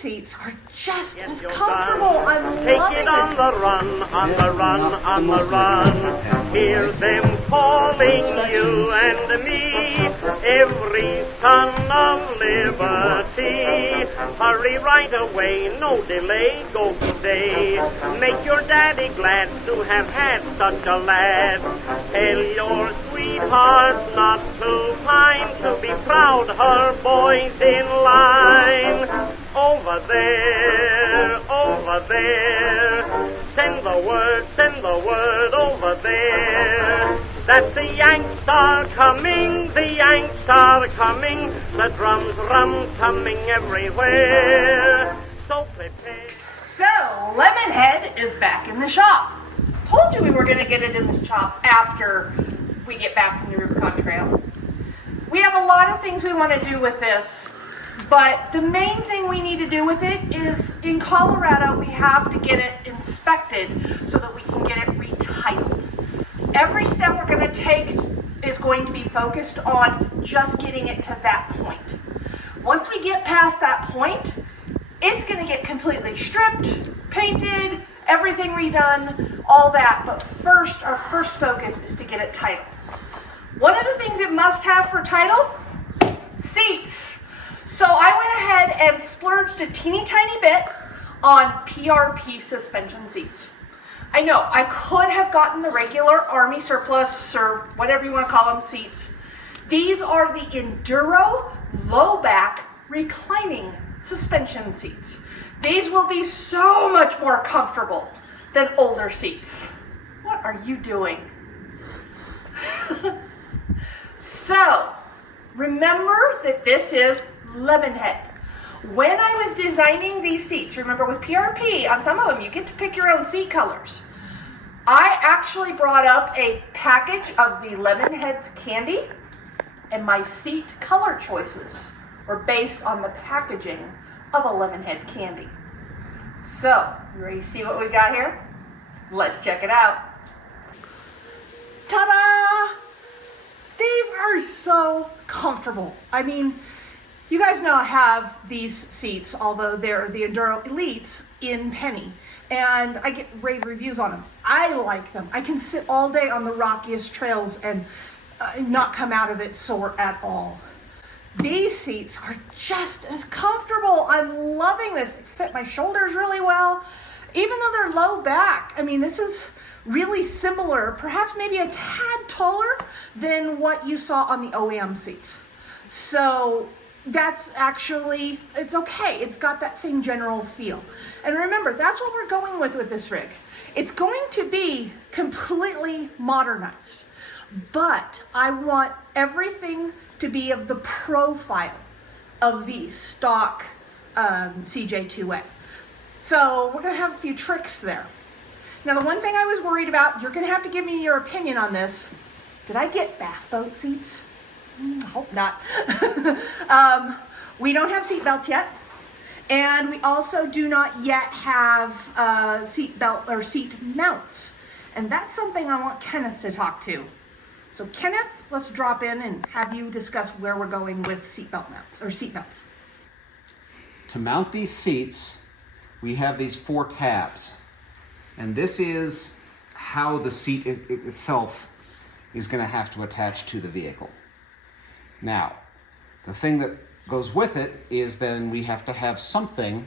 seats are just as comfortable. I'm loving Take it on the run, on the run, on the run. Hear them calling you and me, every son of liberty. Hurry right away, no delay, go today. Make your daddy glad to have had such a lad. Tell your sweetheart not to pine, to be proud her boy's in line. Over there, send the word over there, that the Yanks are coming, the Yanks are coming, the drums coming everywhere, so prepare. So, Lemonhead is back in the shop. Told you we were going to get it in the shop after we get back from the Rubicon Trail. We have a lot of things we want to do with this, but the main thing we need to do with it is, in Colorado, we have to get it inspected so that we can get it retitled. Every step we're going to take is going to be focused on just getting it to that point. Once we get past that point, it's going to get completely stripped, painted, everything redone, all that. But first, our first focus is to get it titled. One of the things it must have for title, seats. So I went ahead and splurged a teeny tiny bit on PRP suspension seats. I know, I could have gotten the regular Army surplus or whatever you want to call them seats. These are the Enduro low back reclining suspension seats. These will be so much more comfortable than older seats. What are you doing? So, remember that this is Lemonhead. When I was designing these seats, remember with PRP, on some of them you get to pick your own seat colors. I actually brought up a package of the Lemonhead's candy, and my seat color choices were based on the packaging of a Lemonhead candy. So, you ready to see what we got here? Let's check it out. Ta-da! These are so comfortable. I mean, you guys know I have these seats, although they're the Enduro Elites in Penny, and I get rave reviews on them. I like them. I can sit all day on the rockiest trails and not come out of it sore at all. These seats are just as comfortable. I'm loving this. They fit my shoulders really well, even though they're low back. I mean, this is really similar, perhaps maybe a tad taller than what you saw on the OEM seats. So that's actually, it's okay. It's got that same general feel. And remember, that's what we're going with this rig. It's going to be completely modernized, but I want everything to be of the profile of the stock CJ-2a. So we're gonna have a few tricks there. Now, the one thing I was worried about, you're gonna have to give me your opinion on this. Did I get bass boat seats? I hope not. We don't have seat belts yet. And we also do not yet have seat belt or seat mounts. And that's something I want Kenneth to talk to. So Kenneth, let's drop in and have you discuss where we're going with seat belt mounts or seat belts. To mount these seats, we have these 4 tabs. And this is how the seat itself is going to have to attach to the vehicle. Now, the thing that goes with it is then we have to have something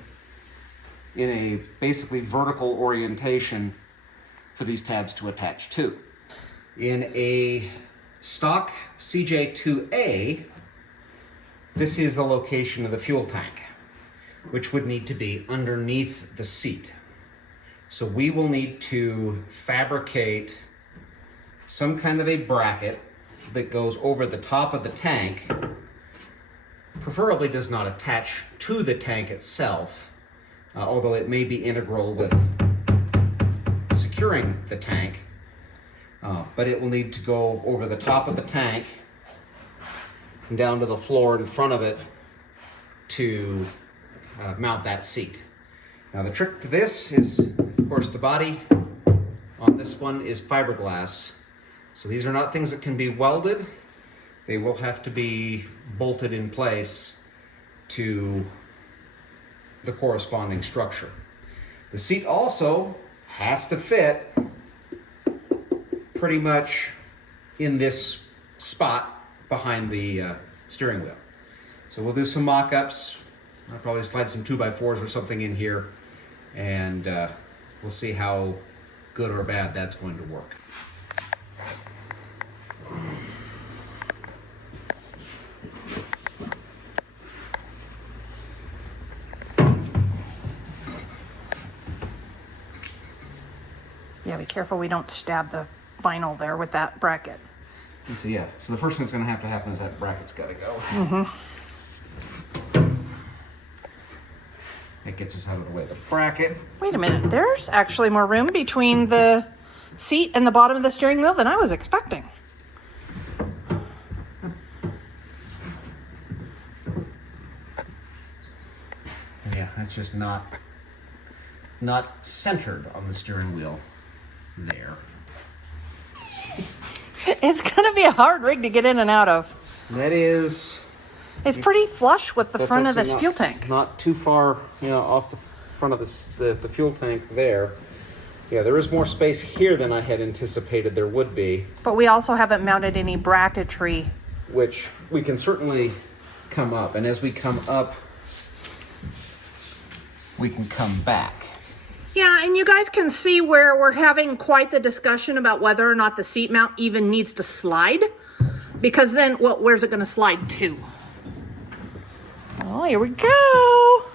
in a basically vertical orientation for these tabs to attach to. In a stock CJ-2a, this is the location of the fuel tank, which would need to be underneath the seat. So we will need to fabricate some kind of a bracket that goes over the top of the tank, preferably does not attach to the tank itself, although it may be integral with securing the tank, but it will need to go over the top of the tank and down to the floor in front of it to mount that seat. Now the trick to this is, of course, the body on this one is fiberglass. So these are not things that can be welded. They will have to be bolted in place to the corresponding structure. The seat also has to fit pretty much in this spot behind the steering wheel. So we'll do some mock-ups. I'll probably slide some 2x4s or something in here, and we'll see how good or bad that's going to work. Yeah, be careful we don't stab the vinyl there with that bracket. And so yeah, so the first thing that's going to happen is that bracket's got to go. That gets us out of the way of the bracket. Wait a minute, there's actually more room between the seat and the bottom of the steering wheel than I was expecting. Yeah, that's just not centered on the steering wheel there. It's gonna be a hard rig to get in and out of. That is... It's pretty flush with the That's front of this actually fuel tank. Not too far, off the front of the fuel tank there. Yeah, there is more space here than I had anticipated there would be. But we also haven't mounted any bracketry. Which we can certainly come up. And as we come up, we can come back. Yeah, and you guys can see where we're having quite the discussion about whether or not the seat mount even needs to slide. Because then, well, where's it gonna slide to? Oh, here we go.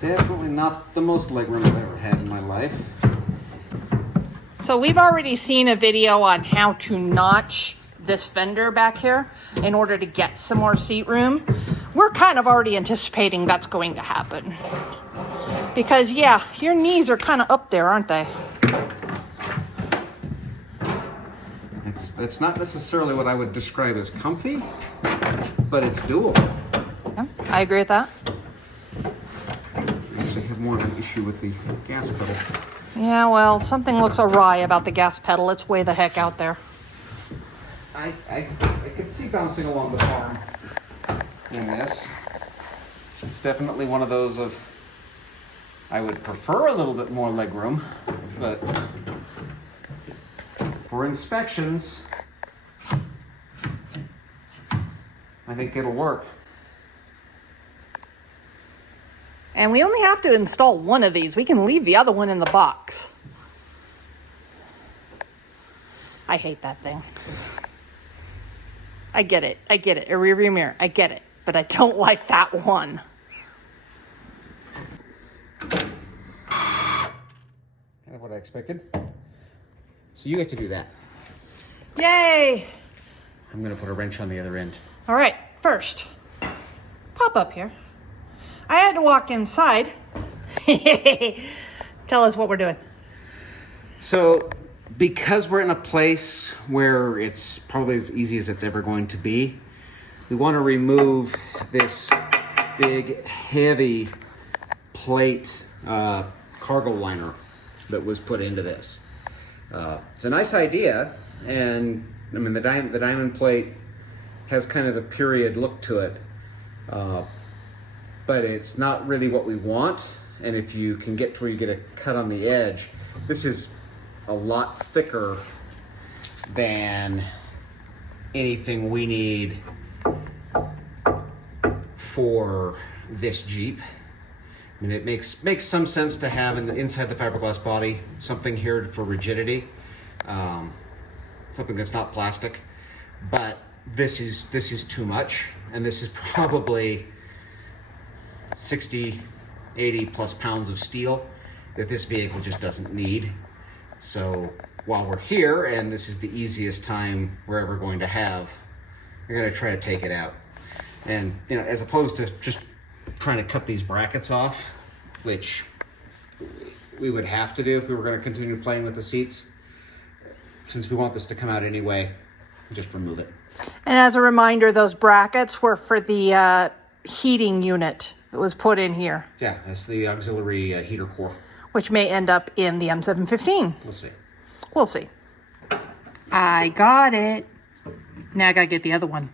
Definitely not the most legroom I've ever had in my life. So we've already seen a video on how to notch this fender back here in order to get some more seat room. We're kind of already anticipating that's going to happen. Because yeah, your knees are kind of up there, aren't they? It's not necessarily what I would describe as comfy, but it's doable. Yeah, I agree with that. I actually have more of an issue with the gas pedal. Yeah, well, something looks awry about the gas pedal. It's way the heck out there. I could see bouncing along the farm in this. It's definitely one of those of, I would prefer a little bit more legroom, but for inspections, I think it'll work. And we only have to install one of these. We can leave the other one in the box. I hate that thing. I get it. A rear view mirror. I get it. But I don't like that one. Kind of what I expected. So you get to do that. Yay! I'm going to put a wrench on the other end. All right, first, pop up here. I had to walk inside. Tell us what we're doing. So, because we're in a place where it's probably as easy as it's ever going to be, we want to remove this big, heavy plate cargo liner that was put into this. It's a nice idea, and I mean the diamond plate has kind of a period look to it, but it's not really what we want. And if you can get to where you get a cut on the edge, this is a lot thicker than anything we need for this Jeep. I mean, it makes some sense to have inside the fiberglass body something here for rigidity, something that's not plastic. But this is too much, and this is probably 60, 80 plus pounds of steel that this vehicle just doesn't need. So while we're here, and this is the easiest time we're ever going to have, we're going to try to take it out. And as opposed to just trying to cut these brackets off, which we would have to do if we were going to continue playing with the seats, since we want this to come out anyway, just remove it. And as a reminder, those brackets were for the heating unit that was put in here. Yeah, that's the auxiliary heater core. which may end up in the M715. We'll see. We'll see. I got it. Now I gotta get the other one.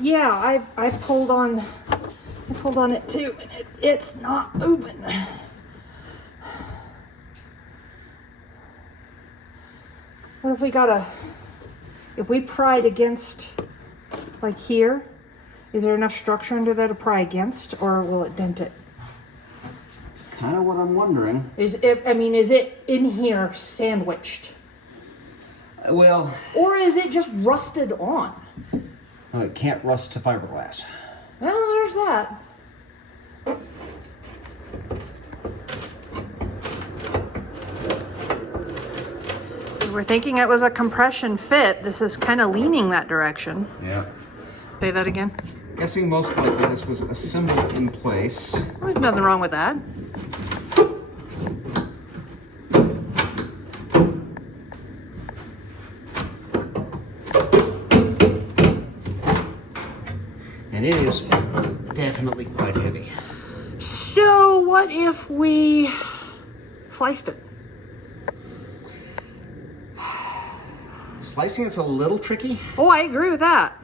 Yeah, I've pulled on it too, and it's not moving. What if we if we pry it against, like here, is there enough structure under there to pry against, or will it dent it? It's kind of what I'm wondering. Is it in here sandwiched? Well, or is it just rusted on? no, it can't rust to fiberglass. Well, there's that. We were thinking it was a compression fit. This is kind of leaning that direction. Yeah. Say that again. Guessing most likely this was assembled in place. Well, there's nothing wrong with that. And it is definitely quite heavy. So what if we sliced it? Slicing is a little tricky, Oh, I agree with that.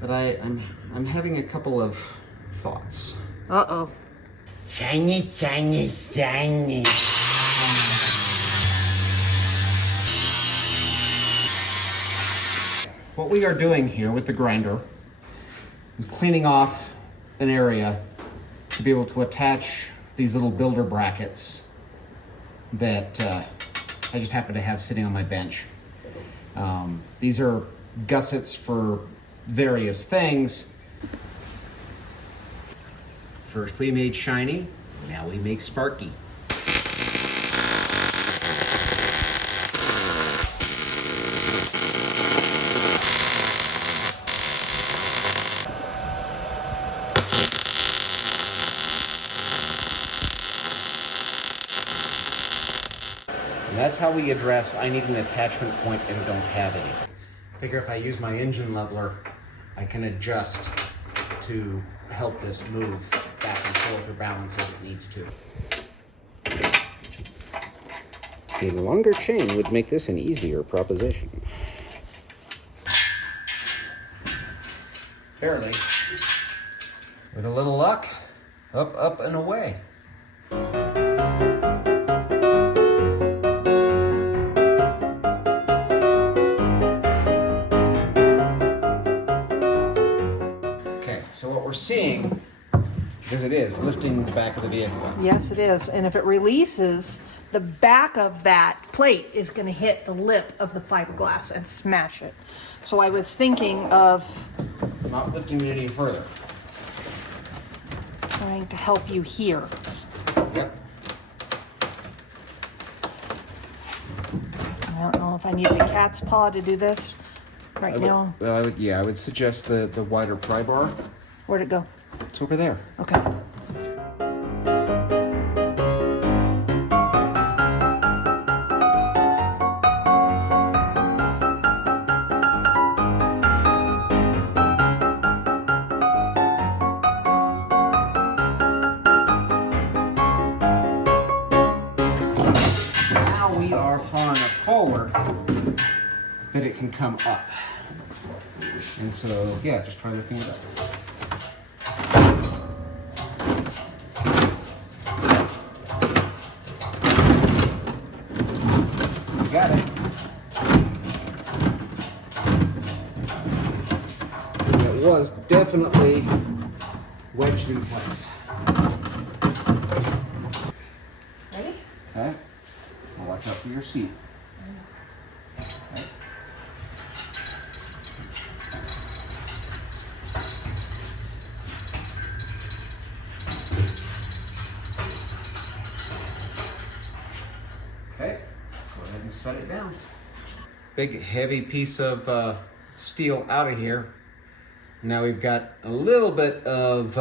but I'm having a couple of thoughts. Uh-oh. Shiny, shiny, shiny. What we are doing here with the grinder is cleaning off an area to be able to attach these little builder brackets that I just happen to have sitting on my bench. These are gussets for various things. First we made shiny, now we make sparky. And that's how we address, I need an attachment point and don't have any. I figure if I use my engine leveler, I can adjust to help this move back and forth or balance as it needs to. A longer chain would make this an easier proposition. Barely. With a little luck, up, up, and away. So what we're seeing, because it is lifting the back of the vehicle. Yes, it is. And if it releases, the back of that plate is going to hit the lip of the fiberglass and smash it. So I was thinking of Not lifting it any further. trying to help you here. Yep. I don't know if I need a cat's paw to do this right now. I would suggest the wider pry bar. Where'd it go? It's over there. Okay. Now we are far enough forward that it can come up. And so, yeah, just try lifting it up. You got it. It was definitely wedged in place. Ready? Okay. Now watch out for your seat. Okay. Okay, go ahead and set it down. Big heavy piece of steel out of here. Now we've got a little bit of,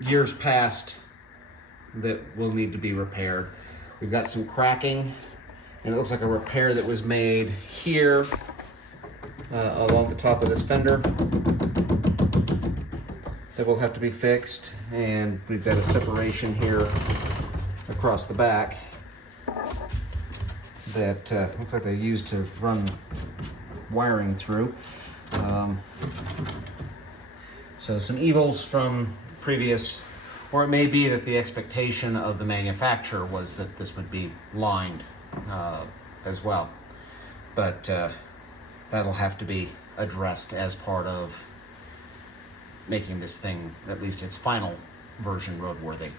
years past that will need to be repaired. We've got some cracking, and it looks like a repair that was made here along the top of this fender that will have to be fixed, and we've got a separation here across the back that looks like they used to run wiring through. So some evils from previous, or it may be that the expectation of the manufacturer was that this would be lined as well. But that'll have to be addressed as part of making this thing, at least its final version, roadworthy.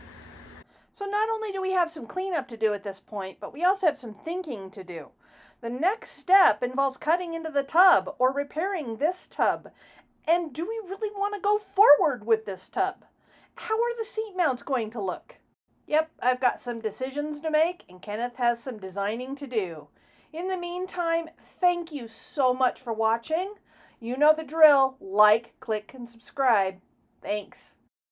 So not only do we have some cleanup to do at this point, but we also have some thinking to do. The next step involves cutting into the tub or repairing this tub. And do we really want to go forward with this tub? How are the seat mounts going to look? Yep, I've got some decisions to make, and Kenneth has some designing to do. In the meantime, thank you so much for watching. You know the drill. Like, click, and subscribe. Thanks.